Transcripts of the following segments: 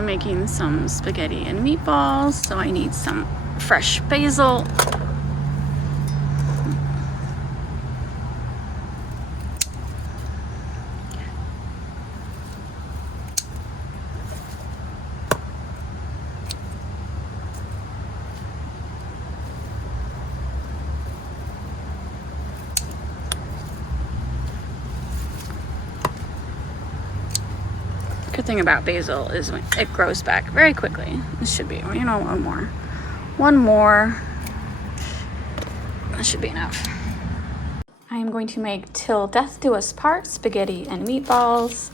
I'm making some spaghetti and meatballs, so I need some fresh basil. Good thing about basil is it grows back very quickly. This should be, you know, one more. That should be enough. I am going to make Till Death Do Us Part spaghetti and meatballs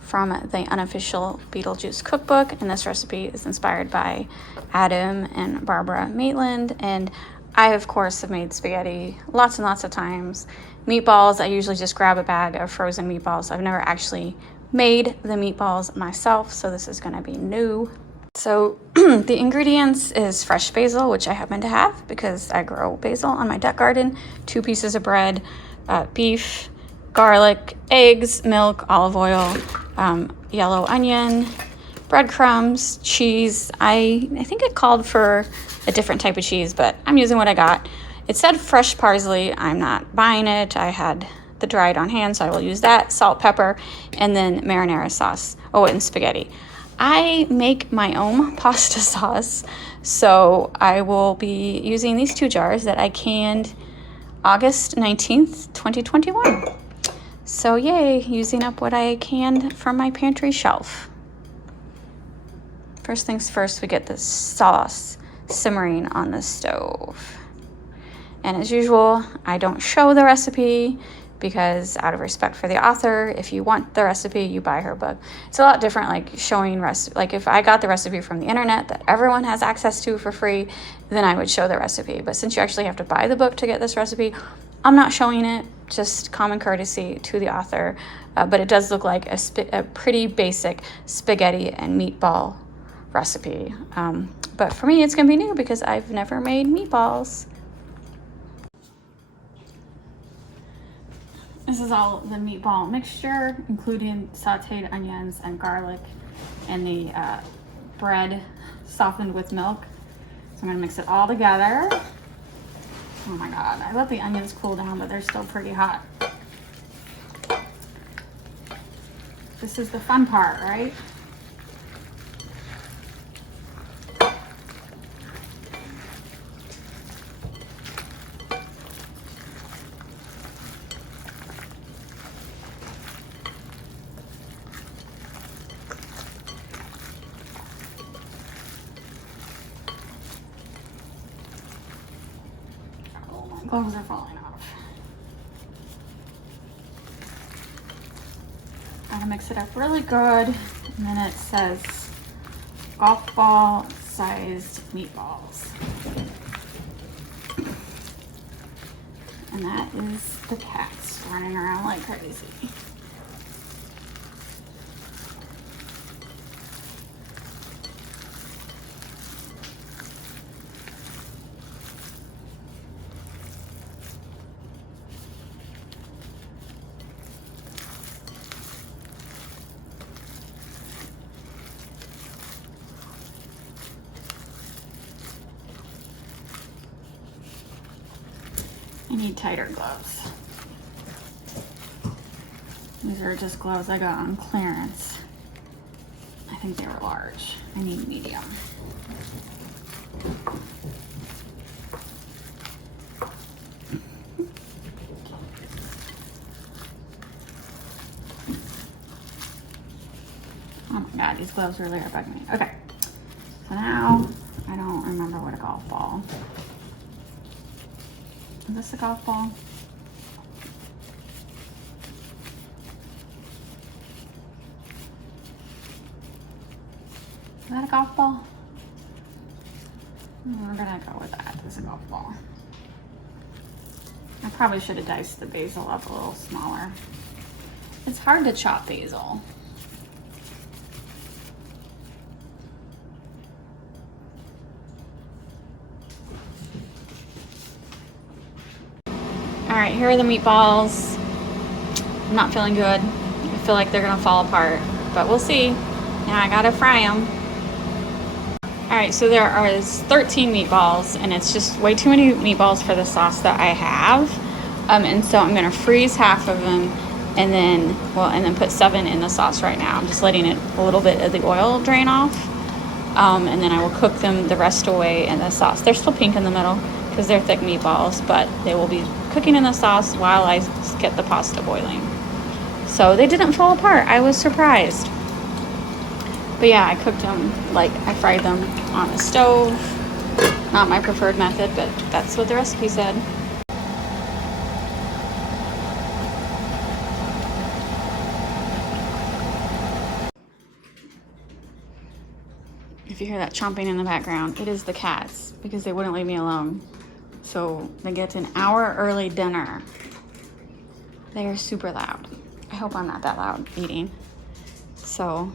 from the unofficial Beetlejuice cookbook, and this recipe is inspired by Adam and Barbara Maitland, and I of course have made spaghetti lots and lots of times. Meatballs, I usually just grab a bag of frozen meatballs. I've never actually made the meatballs myself, so this is going to be new. So the ingredients is fresh basil, which I happen to have because I grow basil on my deck garden, 2 pieces of bread, beef, garlic, eggs, milk, olive oil, yellow onion, breadcrumbs, cheese. I think it called for a different type of cheese, but I'm using what I got. It said fresh parsley. I'm not buying it. I had the dried on hand, so I will use that. Salt, pepper, and then marinara sauce. Oh, and spaghetti. I make my own pasta sauce, so I will be using these 2 jars that I canned August 19th, 2021. So yay, using up what I canned from my pantry shelf. First things first, we get the sauce simmering on the stove. And as usual, I don't show the recipe because out of respect for the author, if you want the recipe, you buy her book. It's a lot different, like showing recipe. Like if I got the recipe from the internet that everyone has access to for free, then I would show the recipe. But since you actually have to buy the book to get this recipe, I'm not showing it, just common courtesy to the author. But it does look like a pretty basic spaghetti and meatball recipe. But for me, it's gonna be new because I've never made meatballs. This is all the meatball mixture, including sauteed onions and garlic and the bread softened with milk. So I'm gonna mix it all together. Oh my God, I let the onions cool down, but they're still pretty hot. This is the fun part, right? Gloves are falling off. Gotta mix it up really good. And then it says golf ball sized meatballs. And that is the cats running around like crazy. I need tighter gloves. These are just gloves I got on clearance. I think they were large. I need medium. Oh my God, these gloves really are bugging me. Okay, so now I don't remember what a golf ball. Is this a golf ball? Is that a golf ball? We're gonna go with that as a golf ball. I probably should have diced the basil up a little smaller. It's hard to chop basil. All right, here are the meatballs. I'm not feeling good. I feel like they're gonna fall apart, but we'll see. Now I gotta fry them. All right, so there are 13 meatballs, and it's just way too many meatballs for the sauce that I have. And so I'm gonna freeze half of them, and then put 7 in the sauce right now. I'm just letting it a little bit of the oil drain off, and then I will cook them the rest away in the sauce. They're still pink in the middle because they're thick meatballs, but they will be cooking in the sauce while I get the pasta boiling. So they didn't fall apart. I was surprised. But yeah, I cooked them, like I fried them on the stove. Not my preferred method, but that's what the recipe said. If you hear that chomping in the background, it is the cats because they wouldn't leave me alone. So they get an hour early dinner. They are super loud. I hope I'm not that loud eating. So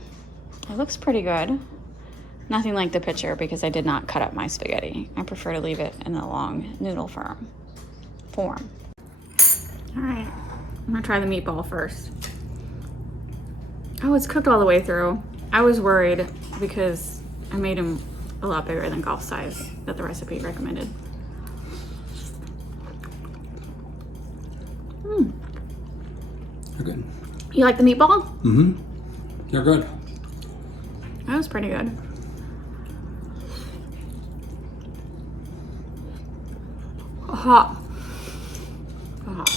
it looks pretty good. Nothing like the picture because I did not cut up my spaghetti. I prefer to leave it in the long noodle form. All right, I'm gonna try the meatball first. Oh, it's cooked all the way through. I was worried because I made them a lot bigger than golf size that the recipe recommended. They're good. You like the meatball? Mm-hmm. They're good. That was pretty good. Hot. Hot.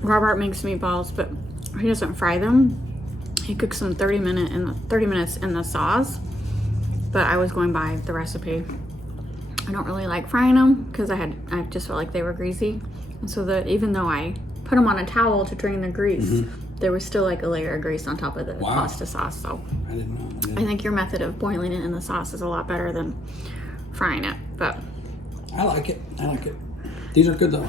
Robert makes meatballs, but he doesn't fry them. He cooks them 30 minutes in the sauce. But I was going by the recipe. I don't really like frying them because I just felt like they were greasy. And so even though I put them on a towel to drain the grease, there was still like a layer of grease on top of the pasta sauce. So I didn't know. I think your method of boiling it in the sauce is a lot better than frying it. But I like it. I like it. These are good though.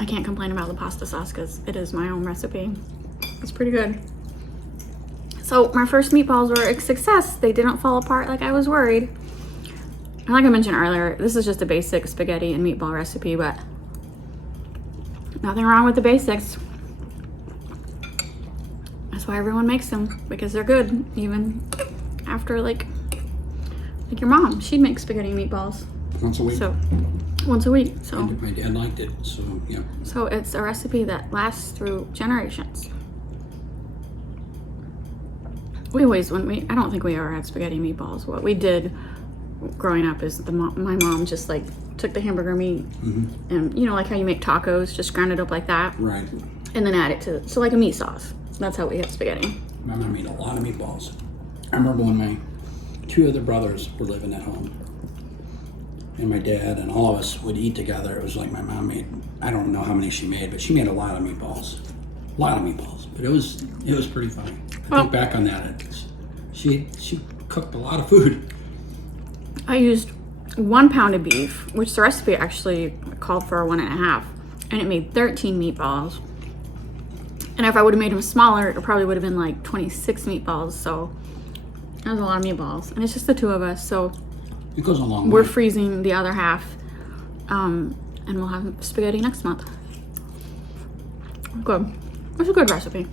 I can't complain about the pasta sauce because it is my own recipe. It's pretty good. So my first meatballs were a success. They didn't fall apart like I was worried. And like I mentioned earlier, this is just a basic spaghetti and meatball recipe, but nothing wrong with the basics. That's why everyone makes them, because they're good, even after like your mom. She'd make spaghetti and meatballs. Once a week. So once a week. So my dad liked it, so yeah. So it's a recipe that lasts through generations. I don't think we ever had spaghetti and meatballs. What we did growing up is my mom just like took the hamburger meat and you know, like how you make tacos, just ground it up like that. Right. And then add it to, so like a meat sauce. That's how we have spaghetti. My mom made a lot of meatballs. I remember when my 2 other brothers were living at home. And my dad and all of us would eat together. It was like my mom made, I don't know how many she made, but she made a lot of meatballs. A lot of meatballs. But it was pretty funny. I think back on that, she cooked a lot of food. I used 1 pound of beef, which the recipe actually called for 1.5, and it made 13 meatballs. And if I would have made them smaller, it probably would have been like 26 meatballs. So that was a lot of meatballs, and it's just the 2 of us. So it goes a long way. We're freezing the other half, and we'll have spaghetti next month. Good. It's a good recipe.